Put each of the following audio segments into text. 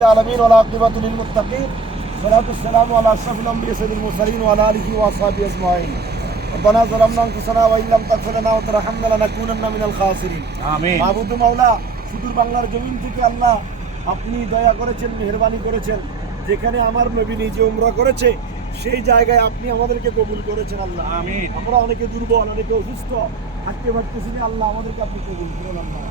العالمين والعاقبة للمتقين والصلاة والسلام على أشرف الأنبياء سيد المرسلين وعلى آله وأصحابه أجمعين ربنا ظلمنا أنفسنا وإن لم تغفر لنا وترحمنا لنكونن من الخاسرين آمين মাবুদ মাওলা সুদূর বাংলার জমিন থেকে আল্লাহ আপনি দয়া করেছেন মেহেরবানি করেছেন যেখানে আমার নবী নিজে উমরা করেছে সেই জায়গায় আপনি আমাদেরকে কবুল করেছেন আল্লাহ আমিন আমরা অনেকে দুর্বল অনেকে অসুস্থ হাঁটতে পারতেছি না আল্লাহ আমাদেরকে আপনি কবুল করুন আল্লাহ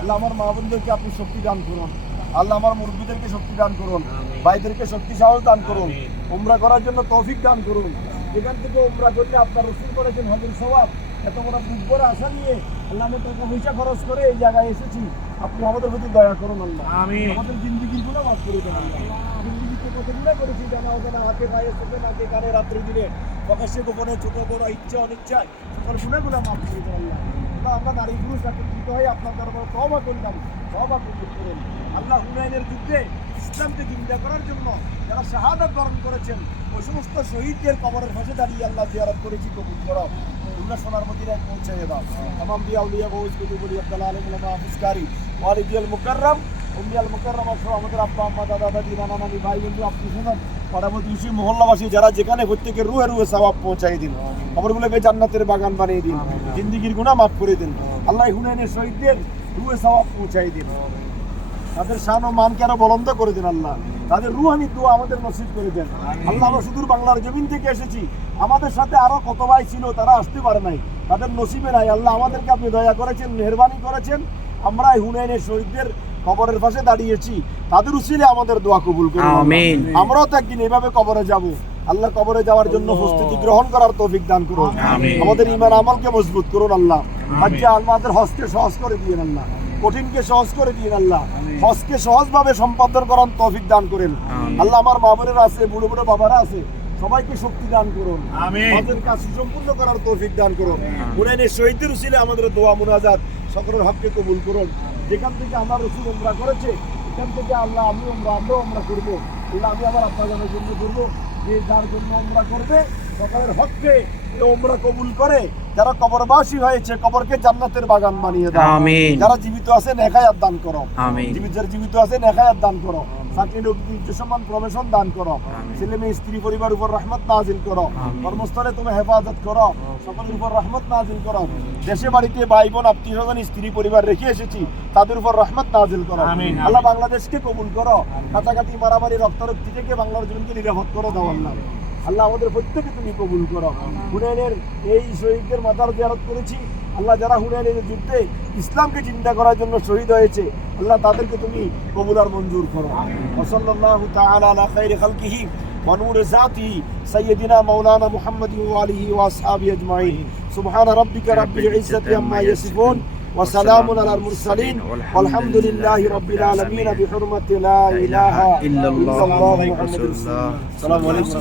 আল্লাহ আমার মা বোনদেরকে আপনি শক্তি দান করুন আল্লাহ আমার মুরব্বীদেরকে শক্তি দান করুন ভাইদেরকে শক্তি সাহস দান করুন উমরা করার জন্য তৌফিক দান করুন যেখান থেকে উমরা করলে আপনার রসুল করেছেন হজের সওয়াব এত বড় দুর্বর আশা নিয়ে আল্লাহ আমরা টাকা পয়সা খরচ করে এই জায়গায় এসেছি আপনি আমাদের প্রতি দয়া করুন আল্লাহ আমাদের জিন্দিগির গুলো মাফ করে দেন আল্লাহ জিন্দিগিতে কতগুলো করেছি জানা ওখানে হাতে গায়ে চোখে নাকে কানে রাত্রি দিনে প্রকাশ্যে গোপনে ছোট বড় ইচ্ছা অনিচ্ছায় সকল গুণাগুলো মাফ করে দেন আল্লাহ আমরা নারী পুরুষ একত্রিত হয়ে আপনার দরবারে তওবা করলাম তওবা কবুল করুন আল্লাহ হুনাইনের যুদ্ধে ইসলামকে জিন্দা করার জন্য যারা শাহাদাত বরণ করেছেন ওই সমস্ত শহীদদের কবরের পাশে দাঁড়িয়ে আল্লাহ জিয়ারত করেছি কবুল করো তোমরা সোনার মদিনায় পৌঁছে দাও তামাম দিয়া আউলিয়া গৌস কুতুবুল আব্দুল আলিম উলামা হাফিজকারী ওয়ালিদিয়াল মুকাররম উম্মিয়াল মুকাররমা সহ আমাদের আব্বা আম্মা দাদা দাদি নানা নানি ভাই বন্ধু আত্মীয়স্বজন পাড়াপ্রতিবেশী মহল্লাবাসী যারা যেখানে প্রত্যেকের রুহে রুহে সওয়াব পৌঁছাই দিন কবরগুলোকে জান্নাতের বাগান বানিয়ে দিন জিন্দেগির গুনাহ মাফ করে দিন আল্লাহ হুনাইনের শহীদদের রুহে সওয়াব পৌঁছাই দিন তাদের শান ও মানকে আরো বলন্দ করে দেন আল্লাহ তাদের রুহানি দোয়া আমাদের নসিব করে দেন আল্লাহ আমরা সুদূর বাংলার জমিন থেকে এসেছি আমাদের সাথে আরো কত ভাই ছিল তারা আসতে পারে নাই তাদের নসিবে নাই আল্লাহ আমাদেরকে আপনি দয়া করেছেন মেহেরবানি করেছেন আমরা হুনাইনের শহীদদের কবরের পাশে দাঁড়িয়েছি তাদের উসিলে আমাদের দোয়া কবুল করুন আমিন আমরাও তো একদিন এইভাবে কবরে যাব আল্লাহ কবরে যাওয়ার জন্য প্রস্তুতি গ্রহণ করার তৌফিক দান করুন আমাদের ঈমান আমলকে মজবুত করুন আল্লাহ বাচ্চা আমাদের হজকে সহজ করে দিয়েন আল্লাহ কঠিনকে সহজ করে দিন আল্লাহ হজকে সহজভাবে সম্পাদন করার তৌফিক দান করেন আল্লাহ আমার মা বোনেরা আছে বুড়ো বুড়ো বাবারা আছে সবাইকে শক্তি দান করুন হজের কাজ সম্পূর্ণ করার তৌফিক দান করুন হুনাইনের শহীদদের উসিলে আমাদের দোয়া মুনাজাত সকলের হককে কবুল করুন যেখান থেকে আমার রসুল উমরা করেছে এখান থেকে আল্লাহ আমরাও উমরা করবো আল্লাহ আমি আমার আব্বাজানের জন্য করবো যে যার জন্য উমরা করবে সকলের হককে উমরা কবুল করে যারা কবরবাসী হয়েছে কবরকে জান্নাতের বাগান বানিয়ে দাও আমিন যারা জীবিত আছে নেক হায়াত দান করো আমিন জীবিত আছে নেক হায়াত দান করো চাকরি নৌকরি সম্মান প্রমোশন দান করো ছেলে মেয়ে স্ত্রী পরিবার উপর রহমত নাজিল করো কর্মস্থলে তুমি হেফাজত করো সকলের উপর রহমত নাজিল করো দেশে বাড়িতে ভাই বোন আত্মীয় স্বজন স্ত্রী পরিবার রেখে এসেছি তাদের উপর রহমত নাজিল করো আল্লাহ বাংলাদেশকে কবুল করো কাটাকাটি মারামারি রক্তারক্তি থেকে বাংলার জমিনকে নিরাপদ করো দাও আল্লাহ আল্লাহ আমাদের প্রত্যেকে তুমি কবুল করো হুনাইনের এই শহীদদের মাজার জিয়ারত করেছি আল্লাহ যারা হুনাইনের যুদ্ধে ইসলামকে চিন্তা করার জন্য শহীদ হয়েছে আল্লাহ তাদেরকে তুমি কবুল আর মঞ্জুর করো ওয়াসাল্লাল্লাহু তাআলা আলা খায়রি খালকিহি ওয়া নূরি যাতিহি সাইয়্যিদিনা মাওলানা মুহাম্মাদিন ওয়া আলিহি ওয়া আসহাবিহি আজমাইন সুবহানা রাব্বিকা রাব্বিল ইজ্জাতি আম্মা ইয়াসিফুন وسلام على المرسلين والحمد لله رب العالمين بحرمة لا إله إلا الله محمد رسول الله السلام عليكم